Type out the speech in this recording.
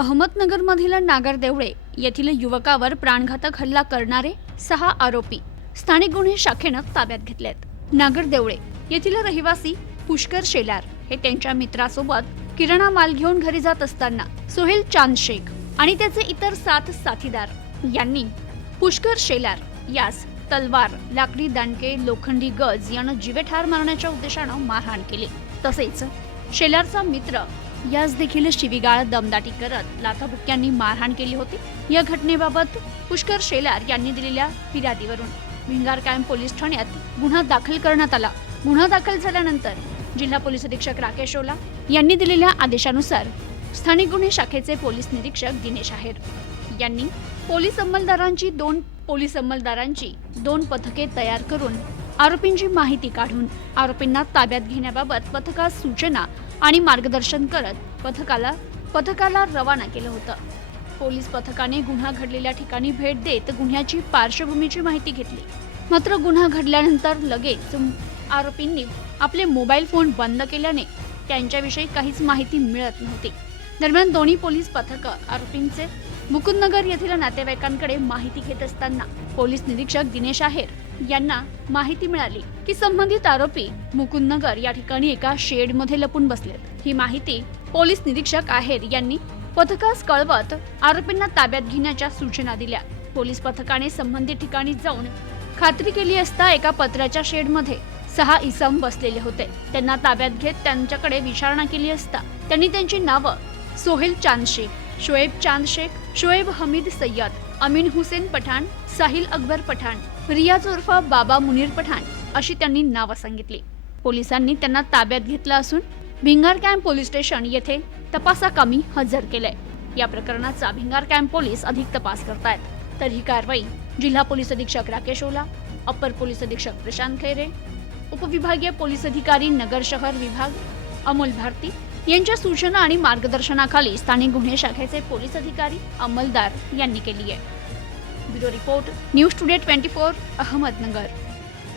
अहमदनगरमधील नागरदेवळे येथील युवकावर प्राणघातक हल्ला करणारे सहा आरोपी स्थानिक गुन्हे शाखेनं ताब्यात घेतलेत. नागरदेवळे येथील रहिवासी पुष्कर शेलार हे त्यांच्या मित्रासोबत किराणा माल घेऊन घरी जात असताना सोहेल चांद शेख आणि त्याचे इतर सात साथीदार यांनी पुष्कर शेलार यास तलवार लाकडी दांडके लोखंडी गज यानं जीवेठार मारण्याच्या उद्देशानं मारहाण केली. तसेच शेलारचा मित्र यास देखील शिवीगाळ दमदाटी करत लाथाबुक्क्यांनी मारहाण केली होती. या घटनेबाबत पुष्कर शेलार यांनी दिलेल्या फिर्यादीवरून भिंगार कायम पोलीस ठाण्यात गुन्हा दाखल करण्यात आला. गुन्हा दाखल झाल्यानंतर जिल्हा पोलीस अधीक्षक राकेश ओला यांनी दिलेल्या आदेशानुसार स्थानिक गुन्हे शाखेचे पोलीस निरीक्षक दिनेश आहेर यांनी पोलीस अंमलदारांची दोन पोलीस अंमलदारांची दोन पथके तयार करून आरोपींची माहिती काढून आरोपींना ताब्यात घेण्याबाबत पथकास सूचना आणि मार्गदर्शन करत पथकाला पथकाला रवाना केलं होतं. पोलीस पथकाने गुन्हा घडलेल्या ठिकाणी भेट देत गुन्ह्याची पार्श्वभूमीची माहिती घेतली. मात्र गुन्हा घडल्यानंतर लगेच आरोपींनी आपले मोबाईल फोन बंद केल्याने त्यांच्याविषयी काहीच माहिती मिळत नव्हती. दरम्यान दोन्ही पोलीस पथक आरोपींचे मुकुंदनगर येथील नातेवाईकांकडे माहिती घेत असताना पोलीस निरीक्षक दिनेश आहेर यांना माहिती मिळाली की संबंधित आरोपी मुकुंदनगर या ठिकाणी एका शेडमध्ये लपून बसलेत. ही माहिती पोलीस निरीक्षक आहेर यांनी पथकास कळवत आरोपींना ताब्यात घेण्याच्या सूचना दिल्या. पोलीस पथकाने संबंधित ठिकाणी जाऊन खात्री केली असता एका पत्र्याच्या शेडमध्ये सहा इसम बसलेले होते. त्यांना ताब्यात घेत त्यांच्याकडे विचारणा केली असता त्यांनी त्यांची नावं सोहेल चांदशेख शोएब चांदशेख शोएब हमीद सय्यद अमीन हुसेन पठाण साहिल अकबर पठाण रियाज उर्फ बाबा मुनीर पठाण अशी त्यांनी नावं सांगितली. पोलिसांनी त्यांना ताब्यात घेतलं असून भिंगार कॅम्प पोलीस स्टेशन येथे तपासाकामी हजर केलंय. या प्रकरणाचा भिंगार कॅम्प पोलीस अधिक तपास करतायत. तर ही कारवाई जिल्हा पोलीस अधीक्षक राकेश ओला अप्पर पोलीस अधीक्षक प्रशांत खैरे उपविभागीय पोलीस अधिकारी नगर शहर विभाग अमोल भारती यांच्या सूचना आणि मार्गदर्शनाखाली स्थानिक गुन्हे शाखेचे पोलीस अधिकारी अंमलदार यांनी केली आहे. Bureau report news today twenty four Ahmednagar.